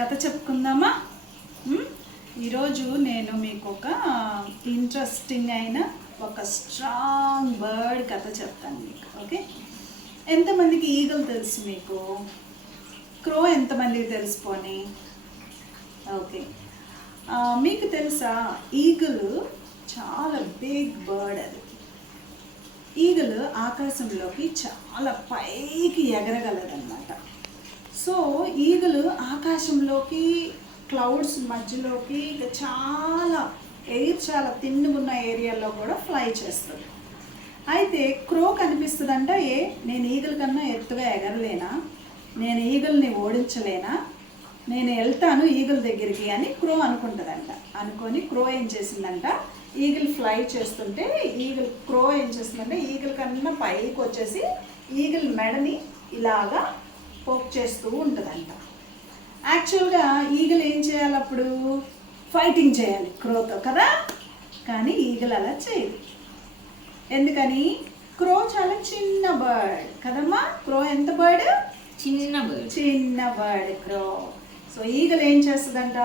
కథ చెప్పుకుందామా? ఈరోజు నేను మీకు ఒక ఇంట్రెస్టింగ్ అయిన ఒక స్ట్రాంగ్ బర్డ్ కథ చెప్తాను మీకు. ఓకే, ఎంతమందికి ఈగలు తెలుసు? మీకు క్రో ఎంతమందికి తెలుసుకొని? ఓకే, మీకు తెలుసా ఈగలు చాలా బిగ్ బర్డ్. అది ఈగలు ఆకాశంలోకి చాలా పైకి ఎగరగలదన్నమాట. సో ఈగలు ఆకాశంలోకి క్లౌడ్స్ మధ్యలోకి చాలా చాలా తిన్నుగున్న ఏరియాలో కూడా ఫ్లై చేస్తుంది. అయితే క్రో కనిపిస్తుందంట, నేను ఈగల కన్నా ఎత్తుగా ఎగరలేనా, నేను ఈగల్ని ఓడించలేనా, నేను వెళ్తాను ఈగల దగ్గరికి అని క్రో అనుకుంటుందంట. అనుకొని క్రో ఏం చేసిందంట, ఈగల్ ఫ్లై చేస్తుంటే క్రో ఏం చేస్తుందంటే ఈగల కన్నా పైకి వచ్చేసి ఈగల మెడని ఇలాగా పోక్ చేస్తూ ఉంటుందంట. యాక్చువల్గా ఈగలు ఏం చేయాలి అప్పుడు? ఫైటింగ్ చేయాలి క్రోతో కదా. కానీ ఈగలు అలా చేయదు. ఎందుకని? క్రో చాలా చిన్న బర్డ్ కదమ్మా. క్రో ఎంత బర్డ్? చిన్న బర్డ్ క్రో. సో ఈగలు ఏం చేస్తుందంట,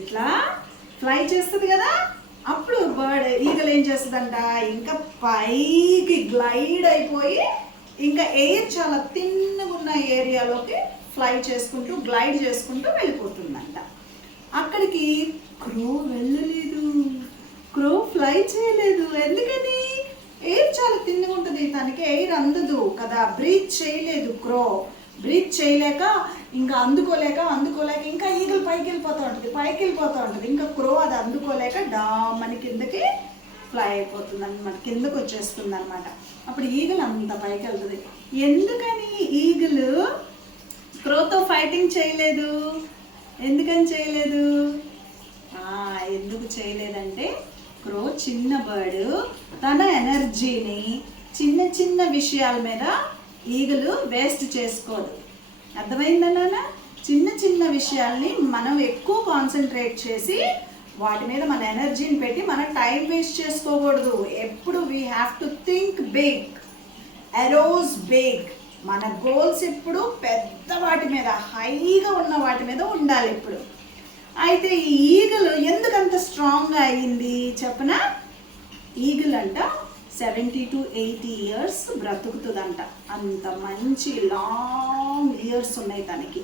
ఇట్లా ఫ్లై చేస్తుంది కదా. అప్పుడు ఈగలు ఏం చేస్తుందంట, ఇంకా పైకి గ్లైడ్ అయిపోయి ఇంకా ఎయిర్ చాలా తిన్నగున్న ఏరియాలోకి ఫ్లై చేసుకుంటూ గ్లైడ్ చేసుకుంటూ వెళ్ళిపోతుందంట. అక్కడికి క్రో వెళ్ళలేదు, క్రో ఫ్లై చేయలేదు. ఎందుకని? ఎయిర్ చాలా తిన్నగా ఉంటుంది, తనకి ఎయిర్ అందదు కదా, బ్రీత్ చేయలేదు క్రో. బ్రీత్ చేయలేక ఇంకా అందుకోలేక ఇంకా ఈగలు పైకి వెళ్ళిపోతూ ఉంటుంది. ఇంకా క్రో అది అందుకోలేక డామని కిందకి ఫ్లై అయిపోతుంది అనమాట, కిందకు వచ్చేస్తుంది అనమాట. అప్పుడు ఈగలు అంత పైకి వెళ్తుంది. ఎందుకని ఈగలు క్రోతో ఫైటింగ్ చేయలేదు? ఎందుకని చేయలేదు? ఎందుకు చేయలేదంటే క్రో చిన్న బర్డ్, తన ఎనర్జీని చిన్న చిన్న విషయాల మీద ఈగలు వేస్ట్ చేసుకోదు. అర్థమైందా నాన్న? చిన్న చిన్న విషయాల్ని మనం ఎక్కువ కాన్సన్ట్రేట్ చేసి వాటి మీద మన ఎనర్జీని పెట్టి మన టైం వేస్ట్ చేసుకోకూడదు. ఎప్పుడు we have to think big, arose big. మన గోల్స్ ఎప్పుడు పెద్ద వాటి మీద, హైగా ఉన్న వాటి మీద ఉండాలి ఎప్పుడు. అయితే ఈ ఈగలు ఎందుకంత స్ట్రాంగ్గా అయ్యింది చెప్పనా? ఈగలు అంట 70 to 80 years బ్రతుకుతుందంట. అంత మంచి లాంగ్ ఇయర్స్ ఉన్నాయి తనకి.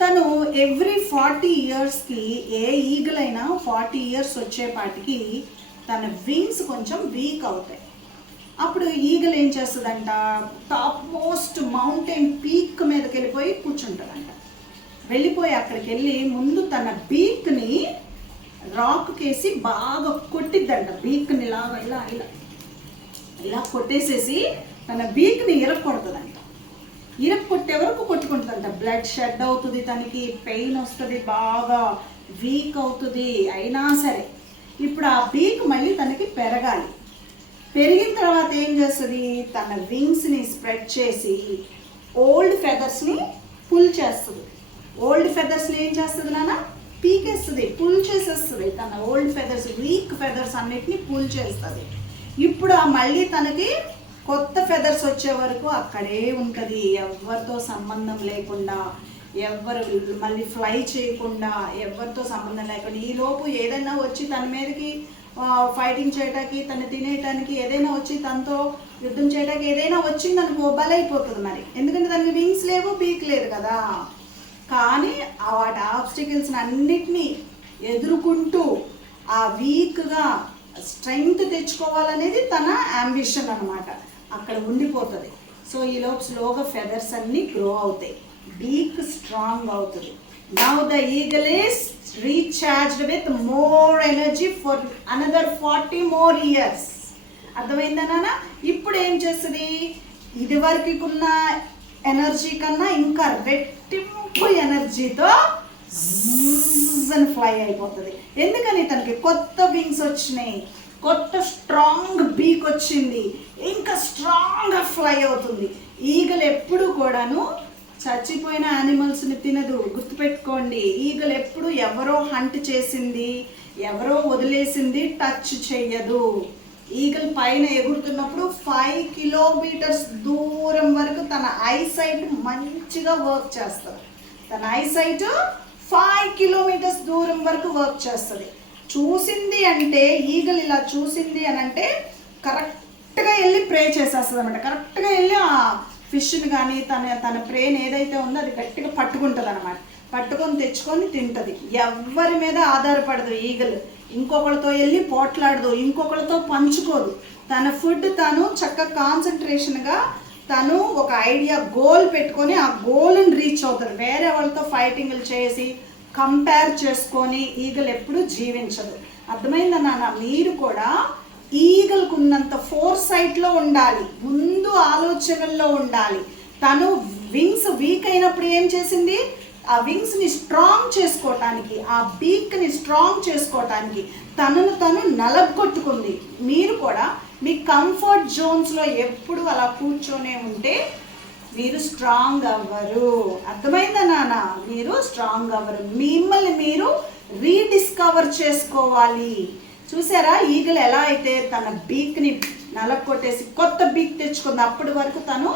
తను ఎవ్రీ 40 yearsకి, ఏ ఈగలైనా 40 years వచ్చేపాటికి తన వింగ్స్ కొంచెం వీక్ అవుతాయి. అప్పుడు ఈగలు ఏం చేస్తుందంట, టాప్ మోస్ట్ మౌంటైన్ పీక్ మీదకి వెళ్ళిపోయి కూర్చుంటుందంట. వెళ్ళిపోయి అక్కడికి వెళ్ళి ముందు తన బీక్ని రాక్ కేసి బాగా కొట్టిద్దంట. బీక్ని ఇలా కొట్టేసేసి తన బీక్ని ఇరక్కొడుతుందంట. కొట్టే వరకు కొట్టుకుంటుందంట. బ్లడ్ షెడ్ అవుతుంది, తనకి పెయిన్ వస్తుంది, బాగా వీక్ అవుతుంది. అయినా సరే ఇప్పుడు ఆ బీక్ మళ్ళీ తనకి పెరగాలి. పెరిగిన తర్వాత ఏం చేస్తుంది, తన వింగ్స్ని స్ప్రెడ్ చేసి ఓల్డ్ ఫెదర్స్ని పుల్ చేస్తుంది. ఓల్డ్ ఫెదర్స్ని ఏం చేస్తుంది నాన్న? పీకేస్తుంది, పుల్ చేసేస్తుంది. తన ఓల్డ్ ఫెదర్స్, వీక్ ఫెదర్స్ అన్నిటిని పుల్ చేస్తుంది. ఇప్పుడు మళ్ళీ తనకి కొత్త ఫెదర్స్ వచ్చే వరకు అక్కడే ఉంటుంది, ఎవరితో సంబంధం లేకుండా, ఎవరు మళ్ళీ ఫ్లై చేయకుండా, ఎవరితో సంబంధం లేకుండా. ఈలోపు ఏదైనా వచ్చి తన మీదకి ఫైటింగ్ చేయడానికి, తను తినేయటానికి ఏదైనా వచ్చి తనతో యుద్ధం చేయడానికి ఏదైనా వచ్చింది అనుకో, బలైపోతుంది మరి. ఎందుకంటే దానికి వింగ్స్ లేవు, బీక్ లేదు కదా. కానీ వాటి ఆబ్స్టికల్స్ని అన్నిటినీ ఎదుర్కొంటూ ఆ వీక్గా స్ట్రెంగ్త్ తెచ్చుకోవాలనేది తన అంబిషన్ అనమాట. అక్కడ ఉండిపోతుంది. సో ఈలోపు స్లోగా ఫెదర్స్ అన్నీ గ్రో అవుతాయి, బీక్ స్ట్రాంగ్ అవుతుంది. Now the eagle is recharged with more energy for another 40 more years. అర్థమైందా నాన్న? ఇప్పుడు ఏం చేస్తుంది, ఇదివరకు ఉన్న ఎనర్జీ కన్నా ఇంకా రెట్టింపు ఎనర్జీతో అని ఫ్లై అయిపోతుంది. ఎందుకని? తనకి కొత్త వింగ్స్ వచ్చినాయి, కొత్త స్ట్రాంగ్ బీక్ వచ్చింది, ఇంకా స్ట్రాంగ్గా ఫ్లై అవుతుంది. ఈగలు ఎప్పుడు కూడాను చచ్చిపోయిన యానిమల్స్ని తినదు, గుర్తుపెట్టుకోండి. ఈగలు ఎప్పుడు ఎవరో హంట్ చేసింది, ఎవరో వదిలేసింది టచ్ చెయ్యదు. ఈగల్ పైన ఎగురుతున్నప్పుడు 5 కిలోమీటర్స్ దూరం వరకు తన ఐసైట్ మంచిగా వర్క్ చేస్తుంది. తన ఐసైట్ 5 కిలోమీటర్స్ దూరం వరకు వర్క్ చేస్తుంది. చూసింది అంటే ఈగల్ ఇలా చూసింది అని అంటే కరెక్ట్గా వెళ్ళి ప్రే చేసేస్తుంది అనమాట. కరెక్ట్గా వెళ్ళి ఆ ఫిష్ని కానీ తన ప్రేని ఏదైతే ఉందో అది గట్టిగా పట్టుకుంటుంది అనమాట. పట్టుకొని తెచ్చుకొని తింటుంది. ఎవరి మీద ఆధారపడదు ఈగలు. ఇంకొకరితో వెళ్ళి పోట్లాడదు, ఇంకొకరితో పంచుకోదు. తన ఫుడ్ తను చక్కగా కాన్సన్ట్రేషన్గా తను ఒక ఐడియా గోల్ పెట్టుకొని ఆ గోల్ని రీచ్ అవుతుంది. వేరే వాళ్ళతో ఫైటింగ్లు చేసి కంపేర్ చేసుకొని ఈగలు ఎప్పుడు జీవించదు. అర్థమైందా నాన్న? మీరు కూడా ఈగల్కు ఉన్నంత ఫోర్సైట్లో ఉండాలి, ముందు ఆలోచనల్లో ఉండాలి. తను వింగ్స్ వీక్ అయినప్పుడు ఏం చేసింది? ఆ వింగ్స్ని స్ట్రాంగ్ చేసుకోవటానికి, ఆ బీక్ని స్ట్రాంగ్ చేసుకోవటానికి తను నలగొట్టుకుంది. మీరు కూడా మీ కంఫర్ట్ జోన్స్లో ఎప్పుడు అలా కూర్చొనే ఉంటే మీరు స్ట్రాంగ్ అవ్వరు. అర్థమైందా నాన్న? మీరు స్ట్రాంగ్ అవ్వరు. మిమ్మల్ని మీరు రీడిస్కవర్ చేసుకోవాలి. చూసారా ఈగలు ఎలా అయితే తన బీక్ని నలగొట్టేసి కొత్త బీక్ తెచ్చుకుంది. అప్పటి వరకు తను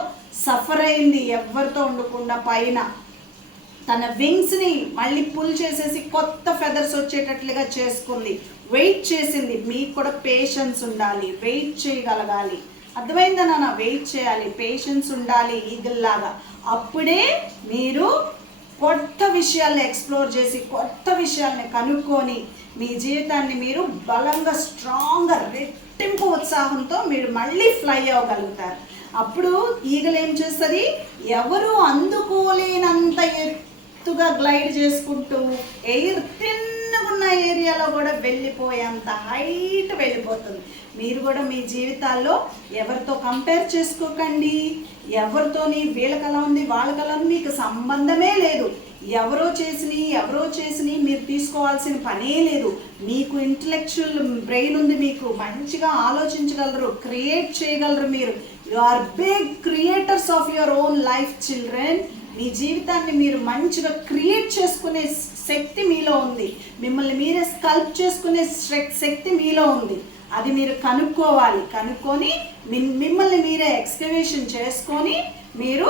సఫర్ అయింది, ఎవరితో ఉండకుండా పైన తన వింగ్స్ని మళ్ళీ పుల్ చేసేసి కొత్త ఫెదర్స్ వచ్చేటట్లుగా చేసుకుంది. వెయిట్ చేసింది. మీకు కూడా పేషెన్స్ ఉండాలి, వెయిట్ చేయగలగాలి. అర్థమైందా నాన్న? వెయిట్ చేయాలి, పేషెన్స్ ఉండాలి ఈగల్లాగా. అప్పుడే మీరు కొత్త విషయాల్ని ఎక్స్ప్లోర్ చేసి కొత్త విషయాల్ని కనుక్కొని మీ జీవితాన్ని మీరు బలంగా స్ట్రాంగ్గా రెట్టింపు ఉత్సాహంతో మీరు మళ్ళీ ఫ్లై అవ్వగలుగుతారు. అప్పుడు ఈగలు ఏం చేస్తుంది? ఎవరు అందుకోలేనంత ఎత్తుగా గ్లైడ్ చేసుకుంటూ ఎయిర్ తిన్నగున్న ఏరియాలో కూడా వెళ్ళిపోయేంత హైట్ వెళ్ళిపోతుంది. మీరు కూడా మీ జీవితాల్లో ఎవరితో కంపేర్ చేసుకోకండి. ఎవరితోని వీళ్ళకి అలా ఉంది వాళ్ళకి అలా ఉంది, మీకు సంబంధమే లేదు. ఎవరో చేసిని మీరు తీసుకోవాల్సిన పనే లేదు. మీకు ఇంటలెక్చువల్ బ్రెయిన్ ఉంది, మీకు మంచిగా ఆలోచించగలరు, క్రియేట్ చేయగలరు. మీరు you are big creators of your own life children. మీ జీవితాన్ని మీరు మంచిగా క్రియేట్ చేసుకునే శక్తి మీలో ఉంది. మిమ్మల్ని మీరే స్కల్ప్ చేసుకునే శక్తి మీలో ఉంది. అది మీరు కనుక్కోవాలి. కనుక్కొని మిమ్మల్ని మీరే ఎక్స్కవేషన్ చేసుకొని మీరు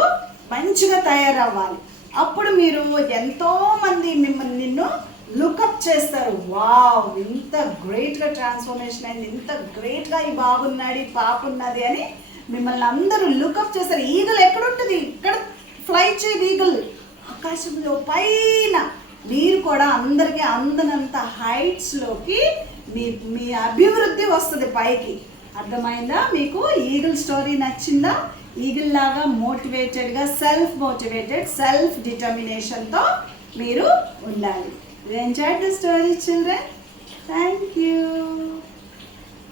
మంచిగా తయారవ్వాలి. అప్పుడు మీరు ఎంతోమంది నిన్ను లుకప్ చేస్తారు. వావ్, ఇంత గ్రేట్గా ట్రాన్స్ఫర్మేషన్ అయింది, ఇంత గ్రేట్గా ఈ బాబు ఉన్నాడు, ఈ పాప ఉన్నది అని మిమ్మల్ని అందరూ లుకప్ చేస్తారు. ఈగలు ఎక్కడుంటుంది? ఇక్కడ ఫ్లై చేయదు ఈగలు, ఆకాశంలో పైన. మీరు కూడా అందరికీ అందనంత హైట్స్లోకి మీ అభివృద్ధి వస్తుంది పైకి. అర్థమైందా మీకు? ఈగల్ స్టోరీ నచ్చిందా? ఈగల్ లాగా మోటివేటెడ్గా, సెల్ఫ్ మోటివేటెడ్, సెల్ఫ్ డిటర్మినేషన్తో మీరు ఉండాలి. Enjoy the story children. Thank you.